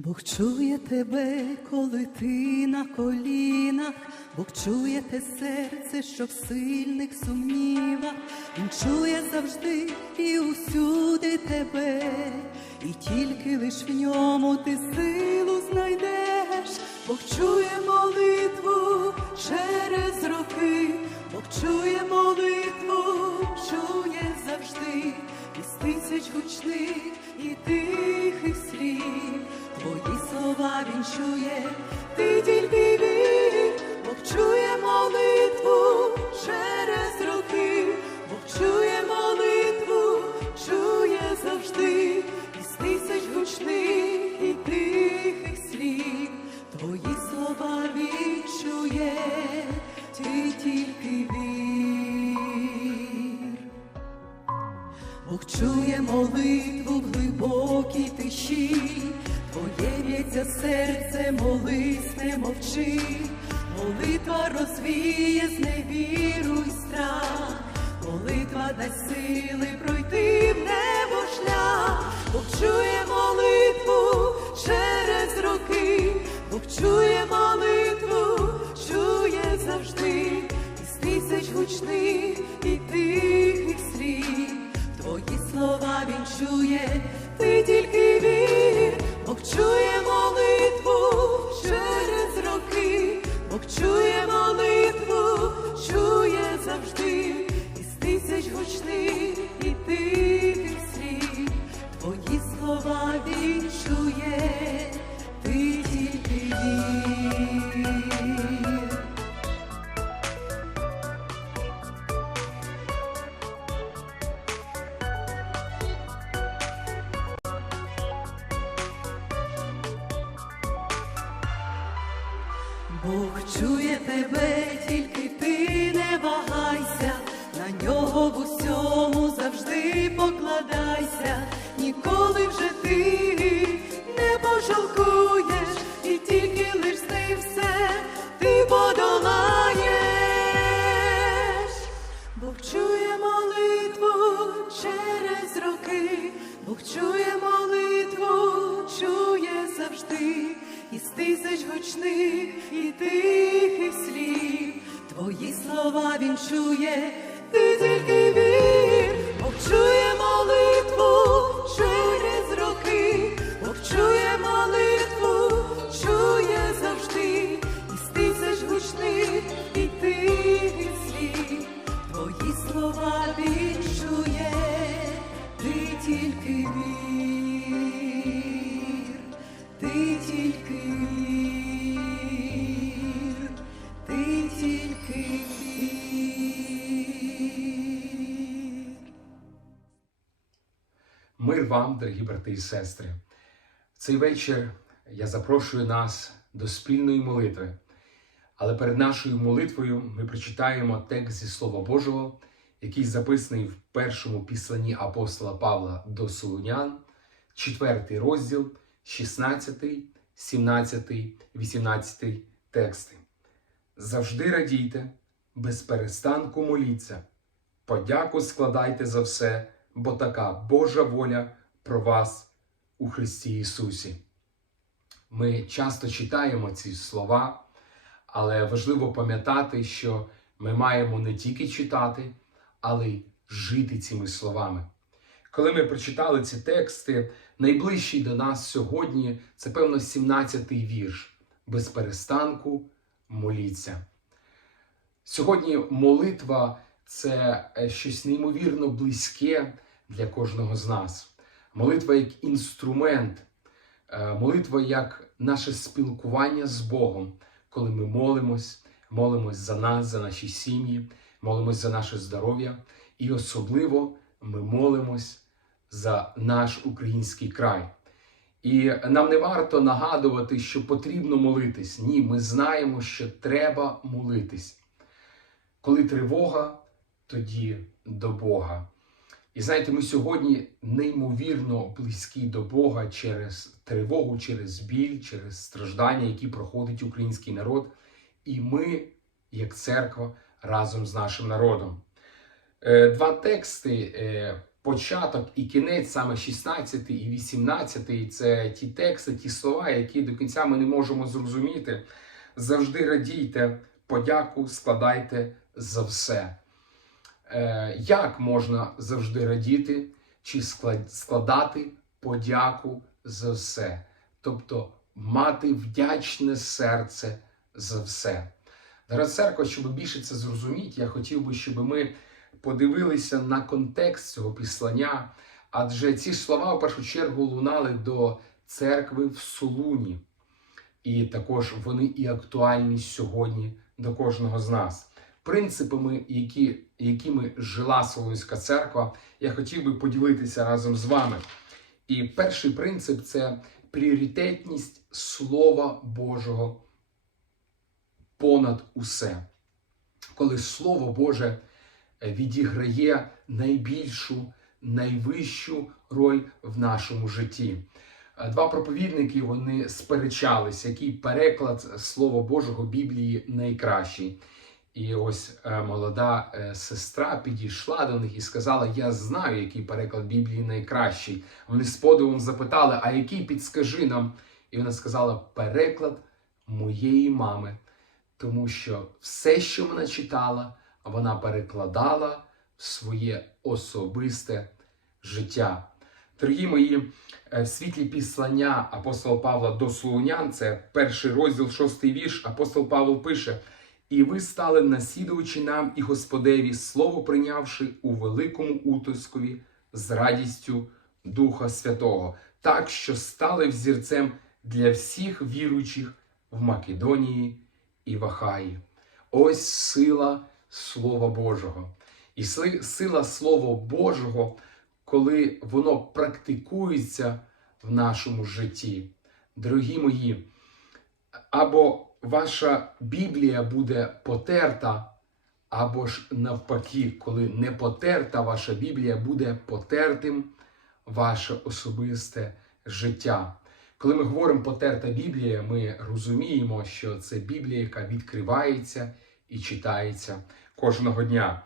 Бог чує тебе, коли ти на колінах, Бог чує те серце, що в сильних сумнівах, Він чує завжди і усюди тебе, і тільки лиш в ньому ти силу знайдеш, Бог чує молитву через роки, Бог чує молитву, чує завжди, із тисяч гучних і тихих слів. Твої слова він чує, ти тільки вір, Бог чує молитву б'ється серце, молись, не мовчи, молитва розвіє зневіру й страх, молитва дасть сили пройти в небо шлях, Бог чує молитву через роки, Бог чує молитву, чує завжди, із тисяч гучних і тихих слів. Твої слова він чує, завжди, із тисяч гучних і тихих слів. Твої слова він чує, ти тільки вір, Бог вам, дорогі брати і сестри. Цей вечір я запрошую нас до спільної молитви. Але перед нашою молитвою ми прочитаємо текст зі Слова Божого, який записаний в першому післанні апостола Павла до Солунян, 4 розділ, 16, 17, 18 тексти. Завжди радійте, без перестанку моліться, подяку складайте за все, бо така Божа воля про вас у Христі Ісусі. Ми часто читаємо ці слова, але важливо пам'ятати, що ми маємо не тільки читати, але й жити цими словами. Коли ми прочитали ці тексти, найближчий до нас сьогодні це певно 17-й вірш. Без перестанку моліться. Сьогодні молитва це е, щось неймовірно близьке для кожного з нас. Молитва як інструмент, е, молитва як наше спілкування з Богом, коли ми молимось, молимось за нас, за наші сім'ї, молимось за наше здоров'я, і особливо ми молимось за наш український край. І нам не варто нагадувати, що потрібно молитись. Ні, ми знаємо, що треба молитись. Коли тривога, тоді до Бога. І знаєте, ми сьогодні неймовірно близькі до Бога через тривогу, через біль, через страждання, які проходить український народ. І ми, як церква, разом з нашим народом. Е, Два тексти, е, початок і кінець, саме 16 і 18, це ті тексти, ті слова, які до кінця ми не можемо зрозуміти. Завжди радійте, подяку складайте за все. Е, як можна завжди радіти чи складати подяку за все? Тобто мати вдячне серце за все. Дорога церква, щоб більше це зрозуміти, я хотів би, щоб ми подивилися на контекст цього післання, адже ці слова в першу чергу лунали до церкви в Солуні, і також вони і актуальні сьогодні до кожного з нас. Принципами, які, якими жила Солунська церква, я хотів би поділитися разом з вами. І перший принцип це пріоритетність Слова Божого понад усе. Коли Слово Боже відіграє найбільшу, найвищу роль в нашому житті. Е, Два проповідники вони сперечалися, який переклад Слова Божого Біблії найкращий. І ось е, молода е, сестра підійшла до них і сказала: Я знаю, який переклад Біблії найкращий. Вони з подивом запитали, а який підскажи нам? І вона сказала: переклад моєї мами, тому що все, що вона читала, вона перекладала в своє особисте життя. Дорогі мої, е, світлі післання апостола Павла до Солунян, це перший розділ, шостий вірш, апостол Павло пише: І ви стали наслідувачі нам і Господеві, слово прийнявши у великому утискові з радістю Духа Святого, так що стали взірцем для всіх віруючих в Македонії і в Ахаї. Ось сила Слова Божого. І сила Слова Божого, коли воно практикується в нашому житті. Дорогі мої, або ваша Біблія буде потерта, або ж навпаки, коли не потерта ваша Біблія, буде потертим ваше особисте життя. Коли ми говоримо потерта Біблія, ми розуміємо, що це Біблія, яка відкривається і читається кожного дня.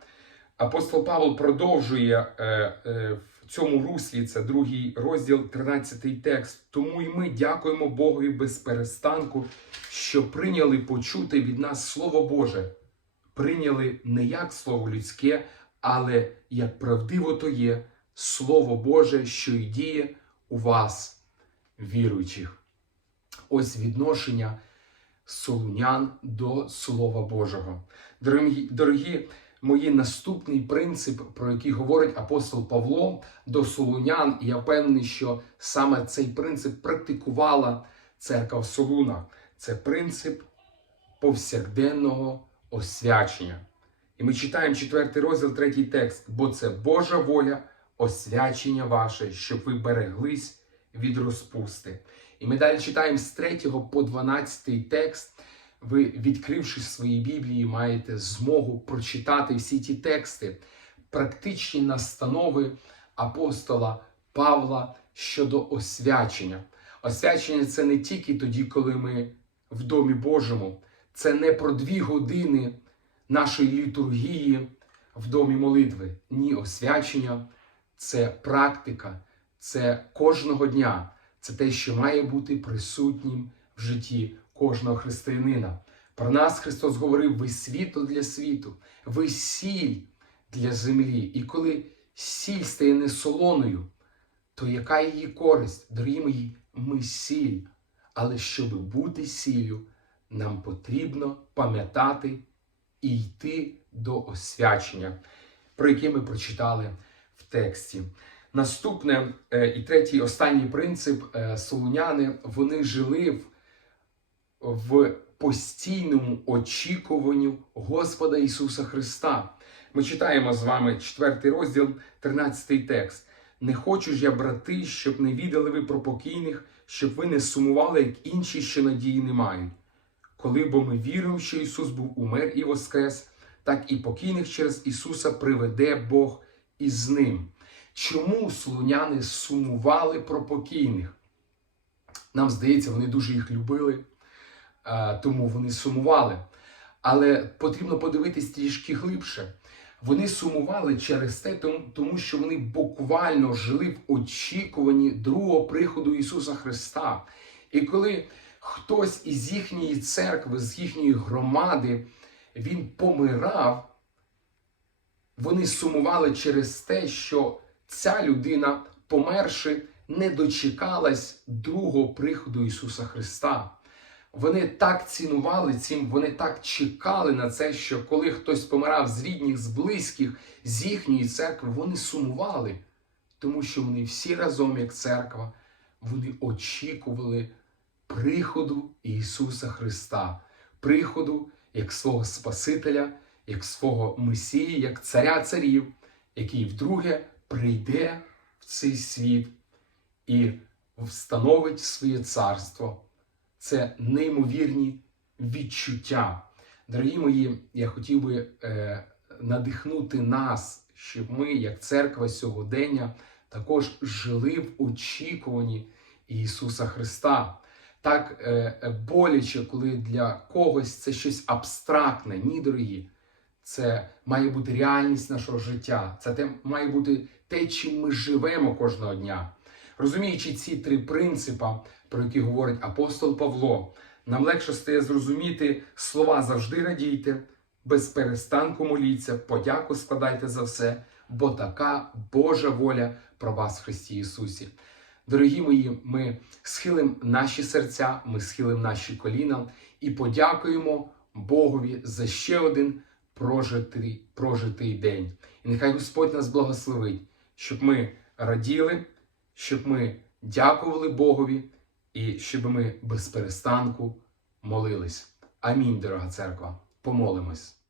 Апостол Павло продовжує е, е, в цьому руслі, це другий розділ, 13 текст. Тому і ми дякуємо Богові без перестанку, що прийняли почути від нас Слово Боже. Прийняли не як слово людське, але як правдиво то є Слово Боже, що й діє у вас, віруючих. Ось відношення солунян до Слова Божого. Дорогі, дорогі мої, наступний принцип, про який говорить апостол Павло до солунян, і я впевнений, що саме цей принцип практикувала церква в Солунах. Це принцип повсякденного освячення. І ми читаємо четвертий розділ, третій текст, бо це Божа воля, освячення ваше, щоб ви береглись від розпусти. І ми далі читаємо з 3 по 12 текст. Ви, відкривши свої Біблії, маєте змогу прочитати всі ті тексти, практичні настанови апостола Павла щодо освячення. Освячення це не тільки тоді, коли ми в Домі Божому, це не про дві години нашої літургії в домі молитви. Ні, освячення це практика, це кожного дня, це те, що має бути присутнім в житті кожного християнина. Про нас Христос говорив: ви світло для світу, ви сіль для землі. І коли сіль стає не солоною, то яка її користь? Дорогі мої, ми сіль. Але щоб бути сіллю, нам потрібно пам'ятати і йти до освячення, про яке ми прочитали в тексті. Наступне е, і третій, останній принцип е, солуняни вони жили в, в постійному очікуванню Господа Ісуса Христа. Ми читаємо з вами четвертий розділ, 13 текст. Не хочу ж я, брати, щоб не відали ви про покійних, щоб ви не сумували, як інші, що надії не мають. Коли бо ми віримо, що Ісус був умер і воскрес, так і покійних через Ісуса приведе Бог із ним. Чому слуняни сумували про покійних? Нам здається, вони дуже їх любили, тому вони сумували. Але потрібно подивитись трішки глибше. Вони сумували через те, тому- що вони буквально жили в очікуванні другого приходу Ісуса Христа. І коли хтось із їхньої церкви, з їхньої громади, він помирав, вони сумували через те, що ця людина, померши, не дочекалась другого приходу Ісуса Христа. Вони так цінували цим, вони так чекали на це, що коли хтось помирав з рідних, з близьких, з їхньої церкви, вони сумували, тому що вони всі разом, як церква, вони очікували приходу Ісуса Христа, приходу як свого Спасителя, як свого Месії, як царя царів, який вдруге прийде в цей світ і встановить своє царство. Це неймовірні відчуття. Дорогі мої, я хотів би е, надихнути нас, щоб ми, як церква сьогодення, також жили в очікуванні Ісуса Христа. Так е, боляче, коли для когось це щось абстрактне. Ні, дорогі. Це має бути реальність нашого життя. Це те, має бути те, чим ми живемо кожного дня. Розуміючи ці три принципи, про які говорить апостол Павло, нам легше стає зрозуміти слова завжди радійте, без перестанку моліться, подяку складайте за все, бо така Божа воля про вас в Христі Ісусі. Дорогі мої, ми схилимо наші серця, ми схилимо наші коліна і подякуємо Богові за ще один прожитий, прожитий день. І нехай Господь нас благословить, щоб ми раділи, щоб ми дякували Богові і щоб ми без перестанку молились. Амінь, дорога церква. Помолимось.